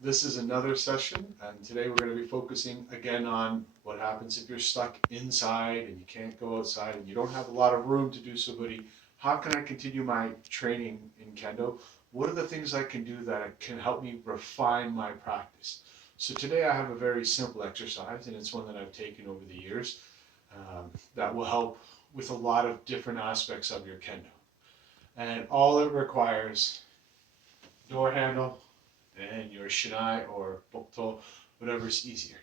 This is another session, and today we're going to be focusing again on what happens if you're stuck inside and you can't go outside and you don't have a lot of room to do so, buddy. How can I continue my training in Kendo? What are the things I can do that can help me refine my practice? So today I have a very simple exercise, and it's one that I've taken over the years that will help with a lot of different aspects of your Kendo. And all it requires, door handle, and your shinai or bokuto, whatever's easier.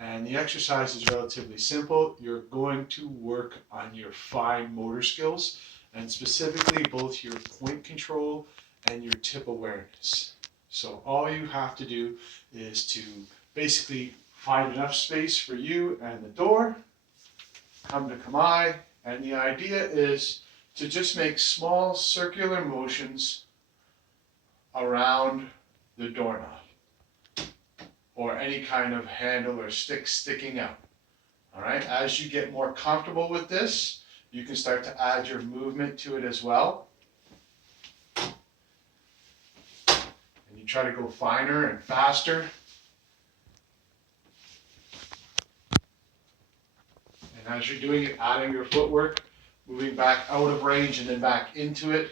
And the exercise is relatively simple. You're going to work on your fine motor skills, and specifically both your point control and your tip awareness. So all you have to do is to basically find enough space for you and the door, come to kamae, and the idea is to just make small circular motions around the doorknob or any kind of handle or stick sticking out. All right, as you get more comfortable with this, you can start to add your movement to it as well. And you try to go finer and faster. And as you're doing it, adding your footwork, moving back out of range and then back into it.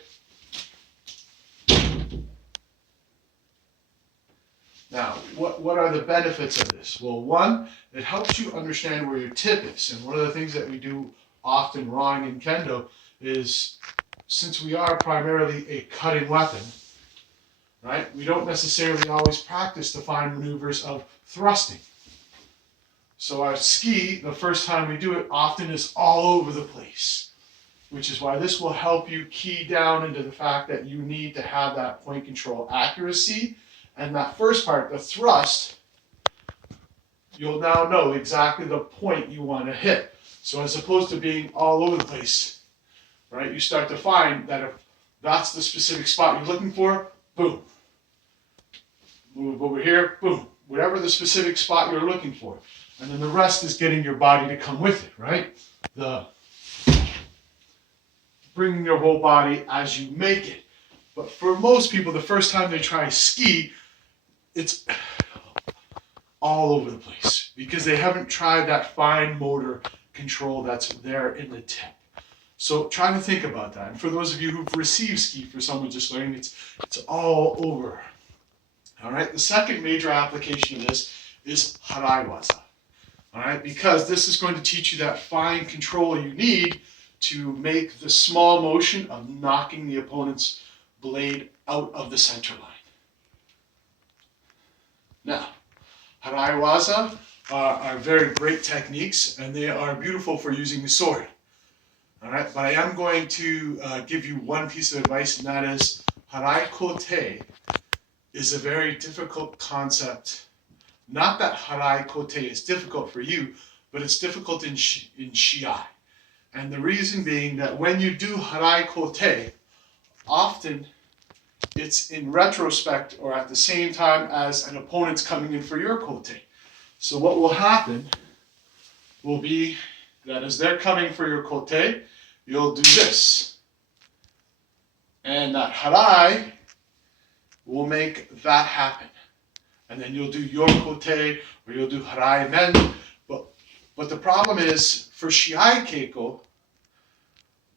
Now, what are the benefits of this? Well, one, it helps you understand where your tip is. And one of the things that we do often wrong in Kendo is, since we are primarily a cutting weapon, right, we don't necessarily always practice the fine maneuvers of thrusting. So our ski, the first time we do it, often is all over the place, which is why this will help you key down into the fact that you need to have that point control accuracy. And that first part, the thrust, you'll now know exactly the point you want to hit. So as opposed to being all over the place, right, you start to find that if that's the specific spot you're looking for, boom. Move over here, boom. Whatever the specific spot you're looking for. And then the rest is getting your body to come with it, right? Bringing your whole body as you make it. But for most people, the first time they try ski, it's all over the place because they haven't tried that fine motor control that's there in the tip. So try to think about that. And for those of you who've received ski for someone just learning, it's all over. All right, the second major application of this is harai waza. All right, because this is going to teach you that fine control you need to make the small motion of knocking the opponent's blade out of the center line. Now, harai waza are very great techniques, and they are beautiful for using the sword. All right, but I am going to give you one piece of advice, and that is harai kote is a very difficult concept. Not that harai kote is difficult for you, but it's difficult in Shiai. And the reason being that when you do harai kote, often it's in retrospect or at the same time as an opponent's coming in for your kote. So what will happen will be that as they're coming for your kote, you'll do this. And that harai will make that happen. And then you'll do your kote or you'll do harai men. But the problem is, for Shiai Kendo,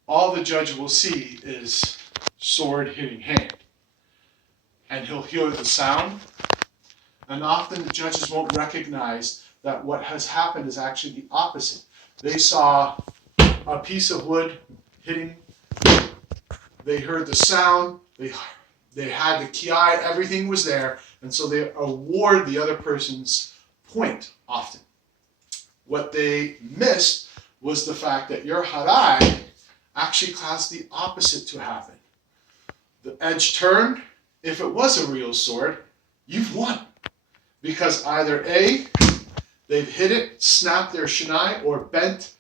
all the judge will see is sword hitting hand. And he'll hear the sound. And often the judges won't recognize that what has happened is actually the opposite. They saw a piece of wood hitting. They heard the sound. They had the ki, everything was there. And so they award the other person's point often. What they missed was the fact that your harai actually caused the opposite to happen. The edge turned. If it was a real sword, you've won. Because either A, they've hit it, snapped their shinai, or bent,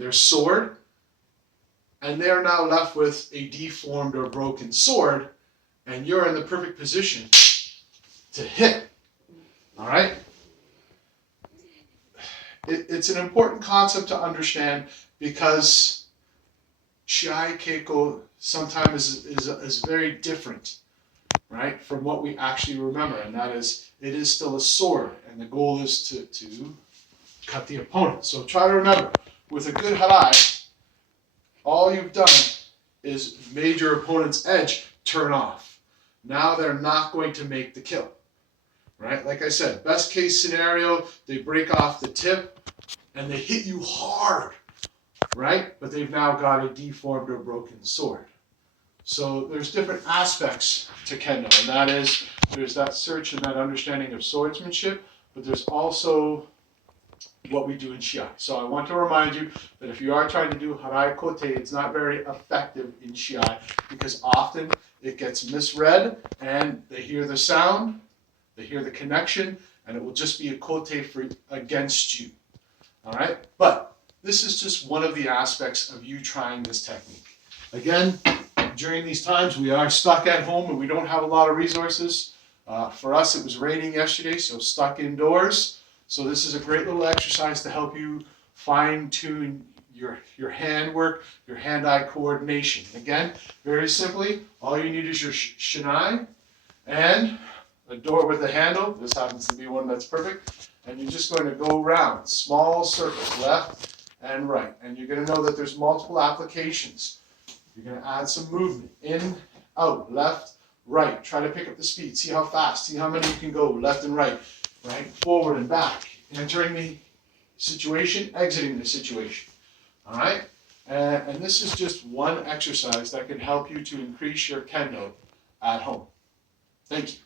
their sword, and they're now left with a deformed or broken sword, and you're in the perfect position to hit. All right? It's an important concept to understand because Shiai Kendo sometimes is very different, right, from what we actually remember, and that is, it is still a sword, and the goal is to cut the opponent. So try to remember, with a good harai, all you've done is made your opponent's edge turn off. Now they're not going to make the kill, right? Like I said, best case scenario, they break off the tip and they hit you hard, right? But they've now got a deformed or broken sword. So there's different aspects to Kendo, and that is, there's that search and that understanding of swordsmanship, but there's also what we do in Shiai. So I want to remind you that if you are trying to do harai kote, it's not very effective in Shiai because often it gets misread and they hear the sound, they hear the connection, and it will just be a kote for against you. All right? But this is just one of the aspects of you trying this technique. Again, during these times, we are stuck at home and we don't have a lot of resources. For us, it was raining yesterday, so stuck indoors. So this is a great little exercise to help you fine-tune your hand work, your hand-eye coordination. Again, very simply, all you need is your shinai and a door with a handle. This happens to be one that's perfect. And you're just going to go around, small circles, left and right. And you're going to know that there's multiple applications. You're going to add some movement, in, out, left, right. Try to pick up the speed. See how fast, see how many you can go, left and right. Right, forward and back, entering the situation, exiting the situation. All right, and this is just one exercise that can help you to increase your kendo at home. Thank you.